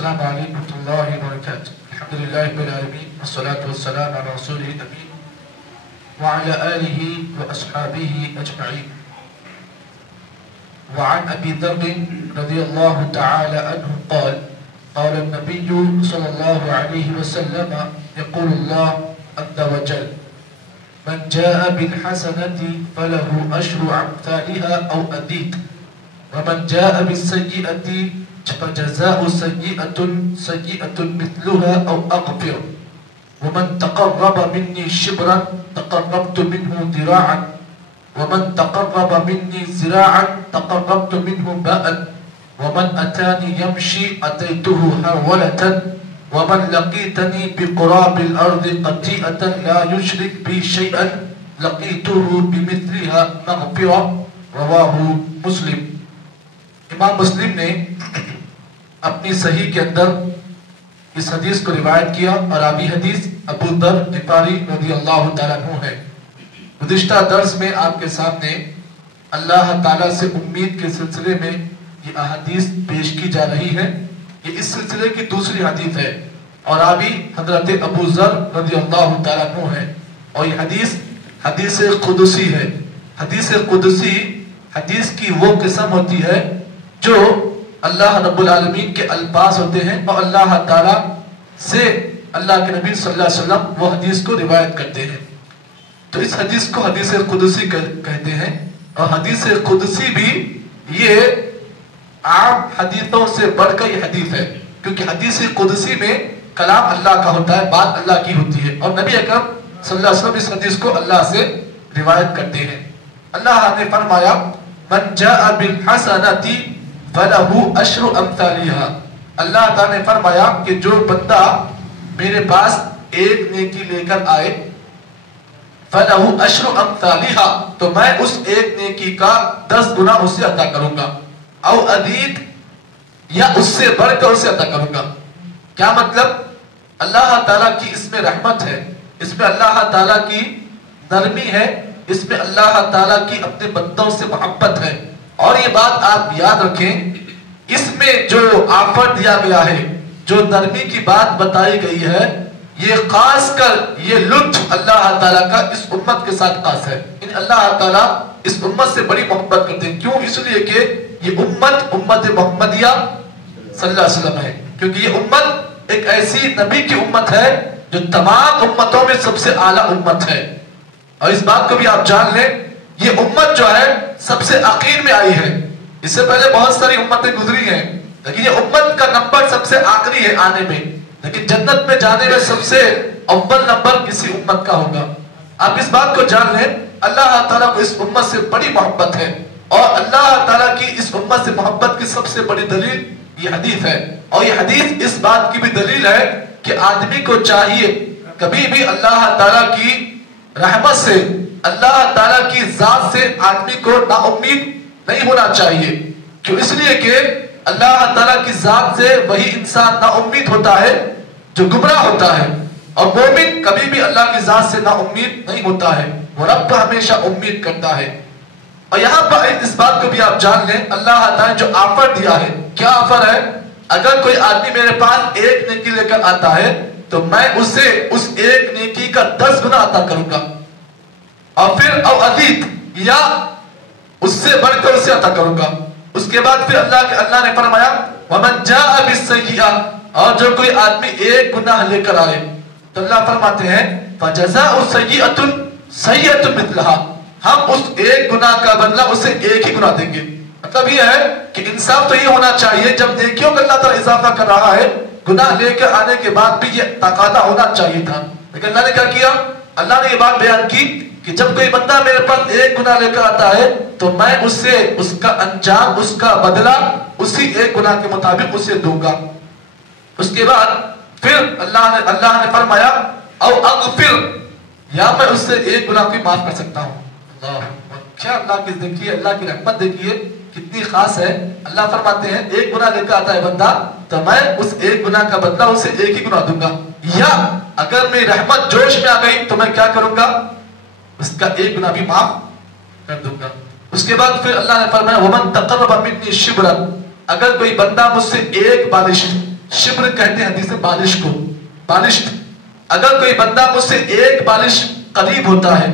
السلام علیکم ورحمۃ اللہ وبرکاتہ. الحمد للہ رب العالمین والصلاة والسلام علی رسولہ الامین وعلی آلہ واصحابہ اجمعین. وعن ابی ذر رضی اللہ تعالی عنہ قال قال النبی صلی اللہ علیہ وسلم يقول اللہ عز وجل من جاء بالحسنة فله عشر أمثالها أو أزيد ومن جاء بالسيئة فجزاء سيئة مثلها أو أغفر ومن تقرب مني شبرا تقربت منه ذراعا ومن تقرب مني ذراعا تقربت منه باء ومن أتاني يمشي أتيته هرولة ومن لقيتني بقراب الأرض قطيئة لا يشرك بي شيئا لقيته بمثلها مغفرة. رواه مسلم. امام مسلم نے اپنی صحیح کے اندر اس حدیث کو روایت کیا اور ابھی حدیث ابو ذر غفاری رضی اللہ تعالیٰ عنہ ہے. گزشتہ درس میں آپ کے سامنے اللہ تعالیٰ سے امید کے سلسلے میں یہ احادیث پیش کی جا رہی ہے. یہ اس سلسلے کی دوسری حدیث ہے اور ابھی حضرت ابو ذر رضی اللہ تعالیٰ عنہ ہے اور یہ حدیث قدسی ہے. حدیث قدسی حدیث کی وہ قسم ہوتی ہے جو اللہ رب العالمین کے الفاظ ہوتے ہیں اور اللہ تعالیٰ سے اللہ کے نبی صلی اللہ علیہ وسلم وہ حدیث کو روایت کرتے ہیں. تو اس حدیث کو حدیث قدسی کہتے ہیں اور حدیث قدسی بھی یہ عام حدیثوں سے بڑھ کر یہ حدیث ہے کیونکہ حدیث قدسی میں کلام اللہ کا ہوتا ہے، بات اللہ کی ہوتی ہے اور نبی اکرم صلی اللہ علیہ وسلم اس حدیث کو اللہ سے روایت کرتے ہیں. اللہ نے فرمایا من جاء بالحسنۃ فَلَهُ عَشْرُ أَمْثَالِهَا. اللہ تعالیٰ نے فرمایا کہ جو بندہ میرے پاس ایک نیکی لے کر آئے فَلَهُ عَشْرُ أَمْثَالِهَا تو میں اس ایک نیکی کا 10 گنا اسے عطا کروں گا او ازید یا اس سے بڑھ کر اسے عطا کروں گا. کیا مطلب؟ اللہ تعالیٰ کی اس میں رحمت ہے، اس میں اللہ تعالیٰ کی نرمی ہے، اس میں اللہ تعالیٰ کی اپنے بندوں سے محبت ہے. اور یہ بات آپ یاد رکھیں، اس میں جو آفر دیا گیا ہے، جو نرمی کی بات بتائی گئی ہے، یہ خاص کر یہ لطف اللہ تعالیٰ کا اس امت کے ساتھ خاص ہے. اللہ تعالیٰ اس امت سے بڑی محبت کرتے ہیں. کیوں؟ اس لیے کہ یہ امت محمدیہ صلی اللہ علیہ وسلم ہے، کیونکہ یہ امت ایک ایسی نبی کی امت ہے جو تمام امتوں میں سب سے اعلیٰ امت ہے. اور اس بات کو بھی آپ جان لیں، یہ امت جو ہے سب سے آخر میں آئی ہے. اس سے پہلے بہت ساری امتیں گزری ہیں لیکن یہ امت کا نمبر سب سے آخری ہے آنے میں، لیکن جنت میں جانے میں سب سے اول نمبر کسی امت کا ہوگا. آپ اس بات کو جان لیں، اللہ تعالیٰ کو اس امت سے بڑی محبت ہے اور اللہ تعالیٰ کی اس امت سے محبت کی سب سے بڑی دلیل یہ حدیث ہے. اور یہ حدیث اس بات کی بھی دلیل ہے کہ آدمی کو چاہیے کبھی بھی اللہ تعالیٰ کی رحمت سے، اللہ تعالیٰ کی ذات سے آدمی کو نا امید نہیں ہونا چاہیے. کیوں؟ اس لیے کہ اللہ تعالیٰ کی ذات سے وہی انسان نا امید ہوتا ہے جو گمراہ ہوتا ہے، اور مومن کبھی بھی اللہ کی ذات سے نا امید نہیں ہوتا ہے، وہ رب پر ہمیشہ امید کرتا ہے. اور یہاں پر اس بات کو بھی آپ جان لیں، اللہ تعالیٰ نے جو آفر دیا ہے، کیا آفر ہے؟ اگر کوئی آدمی میرے پاس ایک نیکی لے کر آتا ہے تو میں اسے اس ایک نیکی کا 10 گنا عطا کروں گا اور پھر او ازید یا اس سے بڑھ کر اسے عطا کروں گا. اس کے بعد پھر اللہ نے فرمایا وَمَنْ جَاءَ بِالسَّيِّئَةِ اور جو کوئی آدمی ایک گناہ لے کر آئے تو اللہ فرماتے ہیں فَجَزَاءُ سَيِّئَةٌ سَيِّئَةٌ مِثْلَهَا ہم اس ایک گناہ کا بدلہ اسے ایک ہی گناہ دیں گے. مطلب یہ ہے کہ انصاف تو یہ ہونا چاہیے، جب نیکیوں کا اللہ تعالیٰ اضافہ کر رہا ہے گناہ لے کر آنے کے بعد بھی یہ تقاضا ہونا چاہیے تھا. لیکن اللہ نے کیا کیا؟ اللہ نے یہ بات بیان کی کہ جب کوئی بندہ میرے پاس ایک گناہ لے کر آتا ہے تو میں اسے اس کا انجام، اس کا بدلہ اسی ایک گناہ کے مطابق اسے دوں گا. اس کے بعد پھر اللہ نے فرمایا او اغفر یا میں اس سے ایک گناہ کو معاف کر سکتا ہوں. کیا اللہ کی دیکھیے، اللہ کی رحمت دیکھیے کتنی خاص ہے. اللہ فرماتے ہیں ایک گناہ لے کر آتا ہے بندہ تو میں اس ایک گناہ کا بدلہ اسے ایک ہی گناہ دوں گا، یا اگر میری رحمت جوش میں آ گئی تو میں کیا کروں گا؟ اس کا ایک گناہ بھی معاف کر دوں گا. اس کے بعد پھر اللہ نے فرمایا وَمَنْ تَقَرَّبَ مِنِّي شِبْرًا اگر کوئی بندہ مجھ سے ایک بالش شبر کہتے ہیں حدیث بالش کو، بالش. اگر کوئی بندہ مجھ سے ایک بالش قریب ہوتا ہے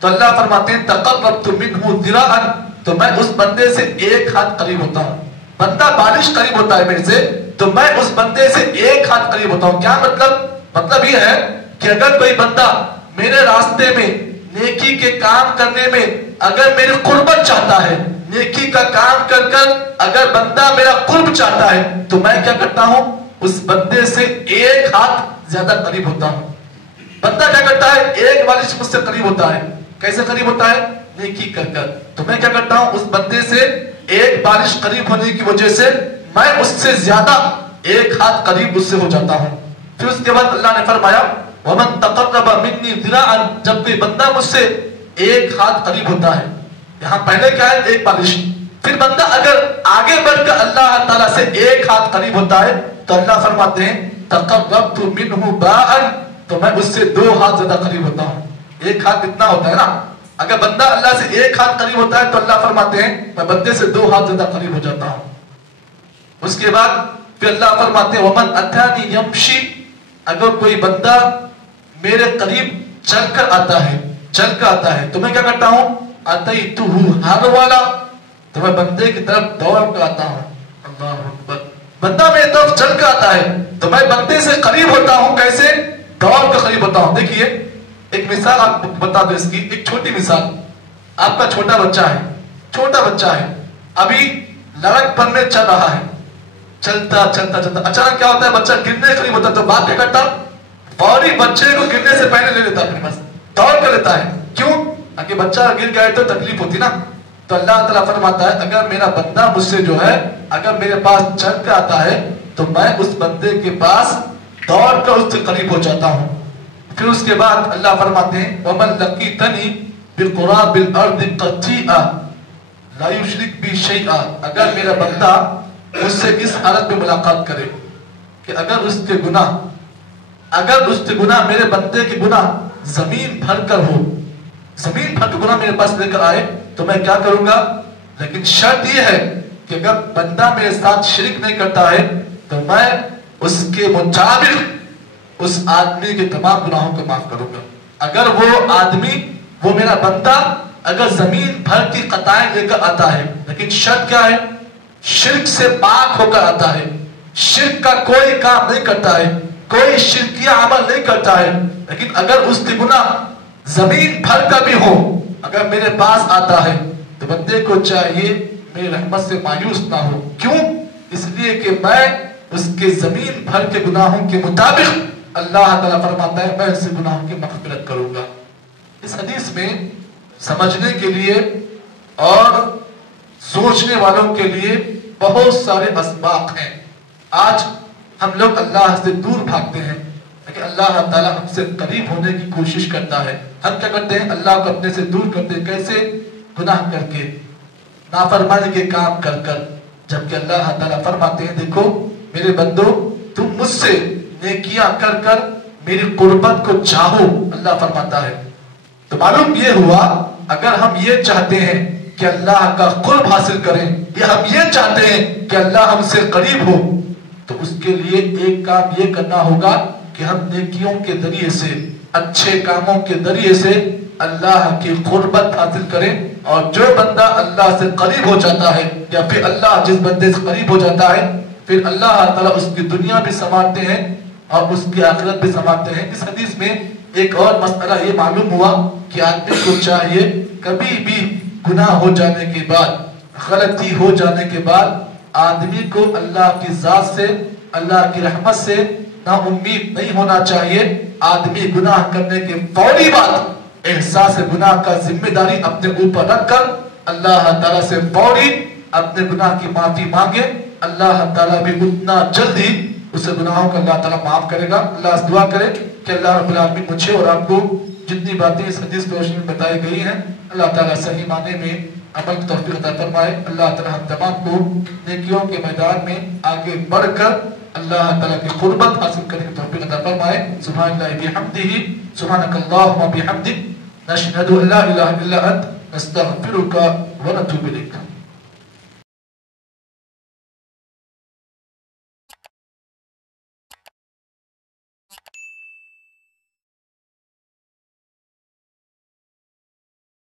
تو اللہ فرماتے ہیں تقربت منہ ذراعا، تو میں اس بندے سے ایک ہاتھ قریب ہوتا ہوں. بندہ بالش قریب ہوتا ہے میرے سے تو میں اس بندے سے ایک ہاتھ قریب ہوتا ہوں. کیا مطلب؟ مطلب یہ ہے کہ اگر کوئی بندہ میرے راستے میں نیکی کے کام کرنے میں اگر میری قربت چاہتا ہے، نیکی کا کام کر کر اگر بندہ میرا قرب چاہتا ہے تو میں کیا کرتا ہوں؟ اس بندے سے ایک ہاتھ زیادہ قریب ہوتا ہوں. بندہ کیا کرتا ہے؟ ایک بالش مجھ سے قریب ہوتا ہے. کیسے قریب ہوتا ہے؟ نیکی کر کر. تو میں کیا کرتا ہوں؟ اس بندے سے ایک بالش قریب ہونے کی وجہ سے میں اس سے زیادہ ایک ہاتھ قریب اس سے ہو جاتا ہوں. پھر اس کے بعد اللہ نے فرمایا وَمَن تَقَرَّبَ مِنِّي ذِرَاعًا، جب کوئی بندہ مجھ سے ایک ہاتھ قریب ہوتا ہے. یہاں پہلے کیا ہے؟ ایک بالش. پھر بندہ اگر آگے بڑھ کر اللہ تعالیٰ سے ایک ہاتھ قریب ہوتا ہے تو اللہ فرماتے ہیں تَقَرَّبْتُ مِنْهُ بَاءً، تو میں اس سے 2 ہاتھ زیادہ قریب ہوتا ہوں. ایک ہاتھ کتنا ہوتا ہے نا؟ اگر بندہ اللہ سے ایک ہاتھ قریب ہوتا ہے تو اللہ فرماتے ہیں میں بندے سے 2 ہاتھ زیادہ قریب ہو جاتا ہوں. اس کے بعد پھر اللہ فرماتے ہیں وَمَنْ أَتَانِي يَمْشِي، اگر کوئی بندہ میرے قریب چل کر آتا ہے، چل کر آتا ہے تو میں کیا کرتا ہوں؟ أَتَيْتُهُ هَرْوَلًا، تو میں بندے کی طرف دوڑ کر آتا ہوں. اللہ اکبر. بندہ میری طرف چل کر آتا ہے تو میں بندے سے قریب ہوتا ہوں. کیسے؟ دوڑ کر قریب ہوتا ہوں. دیکھیے ایک مثال آپ بتا دو اس کی، ایک چھوٹی مثال. آپ کا چھوٹا بچہ ہے، چھوٹا بچہ ہے، ابھی لڑک پن میں چل رہا ہے، چلتا چلتا چلتا اچانک کیا ہوتا ہے؟ بچہ گرنے قریب ہوتا ہے تو باپ کیا کرتا؟ فوری بچے کو گرنے سے پہلے لے لیتا ہے، بس دوڑ کر لیتا ہے. کیوں؟ اگر بچہ گر گئے تو تکلیف ہوتی نا. تو اللہ تعالیٰ فرماتا ہے اگر میرا بندہ مجھ سے جو ہے اگر میرے پاس چل کر آتا ہے تو میں اس بندے کے پاس دوڑ کر اس سے قریب ہو جاتا ہوں. پھر اس کے بعد اللہ فرماتے ہیں وَمَنْ لَقِيتَنِي بِقُرَابِ الْأَرْضِ قَطِيئًا لَا يُشْرِكْ بِي شَيْئًا، اگر میرا بندہ مجھ سے اس حالت میں ملاقات کرے کہ اگر اس کے گناہ میرے بندے کے گناہ زمین بھر کر ہو، زمین بھر کے گناہ میرے پاس لے کر آئے تو میں کیا کروں گا؟ لیکن شرط یہ ہے کہ اگر بندہ میرے ساتھ شرک نہیں کرتا ہے تو میں اس کے مطابق اس آدمی کے تمام گناہوں کو معاف کروں گا. اگر وہ آدمی، وہ میرا بندہ اگر زمین بھر کی خطائیں لے کر آتا ہے لیکن شرط کیا ہے؟ شرک سے پاک ہو کر آتا ہے، شرک کا کوئی کام نہیں کرتا ہے، کوئی شرکیہ عمل نہیں کرتا ہے، لیکن اگر اس کے گناہ زمین بھر کا بھی ہو اگر میرے پاس آتا ہے تو بندے کو چاہیے میری رحمت سے مایوس نہ ہو. کیوں؟ اس لیے کہ میں اس کے زمین بھر کے گناہوں کے مطابق اللہ تعالیٰ فرماتا ہے میں اس سے گناہوں کی مغفرت کروں گا. اس حدیث میں سمجھنے کے لیے اور سوچنے والوں کے لیے بہت سارے اسباق ہیں. آج ہم لوگ اللہ سے دور بھاگتے ہیں لیکن اللہ تعالیٰ ہم سے قریب ہونے کی کوشش کرتا ہے. ہم کیا کرتے ہیں؟ اللہ کو اپنے سے دور کرتے ہیں. کیسے؟ گناہ کر کے، نافرمانی کے کام کر کر. جبکہ اللہ تعالیٰ فرماتے ہیں دیکھو میرے بندو تم مجھ سے نیکیاں کر کر میری قربت کو چاہو. اللہ فرماتا ہے تو معلوم یہ ہوا اگر ہم یہ چاہتے ہیں کہ اللہ کا قرب حاصل کریں یا ہم یہ چاہتے ہیں کہ اللہ ہم سے قریب ہو تو اس کے لیے ایک کام یہ کرنا ہوگا کہ ہم نیکیوں کے ذریعے سے، اچھے کاموں کے ذریعے سے اللہ کی قربت حاصل کریں. اور جو بندہ اللہ سے قریب ہو جاتا ہے یا پھر اللہ جس بندے سے قریب ہو جاتا ہے پھر اللہ تعالیٰ اس کی دنیا بھی سنوارتے ہیں اور اس کی آخرت بھی سنوارتے ہیں. اس حدیث میں ایک اور مسئلہ یہ معلوم ہوا کہ آدمی کو چاہیے کبھی بھی گناہ ہو جانے کے بعد، غلطی ہو جانے کے بعد آدمی کو اللہ کی ذات سے، اللہ کی رحمت سے نا امید نہیں ہونا چاہیے. آدمی گناہ کرنے کے فوری بعد احساس گناہ کا ذمہ داری اپنے اوپر رکھ کر اللہ تعالیٰ سے فوری اپنے گناہ کی معافی مانگے. اللہ تعالیٰ بھی اتنا جلد ہی اسے گناہوں کا اللہ تعالیٰ معاف کرے گا. اللہ سے دعا کرے کہ اللہ رب العالمین مجھے اور آپ کو جتنی باتیں اس حدیث کی روشنی میں بتائی گئی ہیں اللہ تعالیٰ صحیح معنی میں عمل کی توفیق عطا فرمائے. اللہ تعالیٰ ہم تمام کو نیکیوں کے میدان میں آگے بڑھ کر اللہ تعالیٰ کی قربت حاصل کرنے کی توفیق عطا فرمائے. سبحان اللہ بحمدہ، سبحانک اللہم بحمدک، نشہد ان لا الہ الا انت، نستغفرک ونتوب الیک.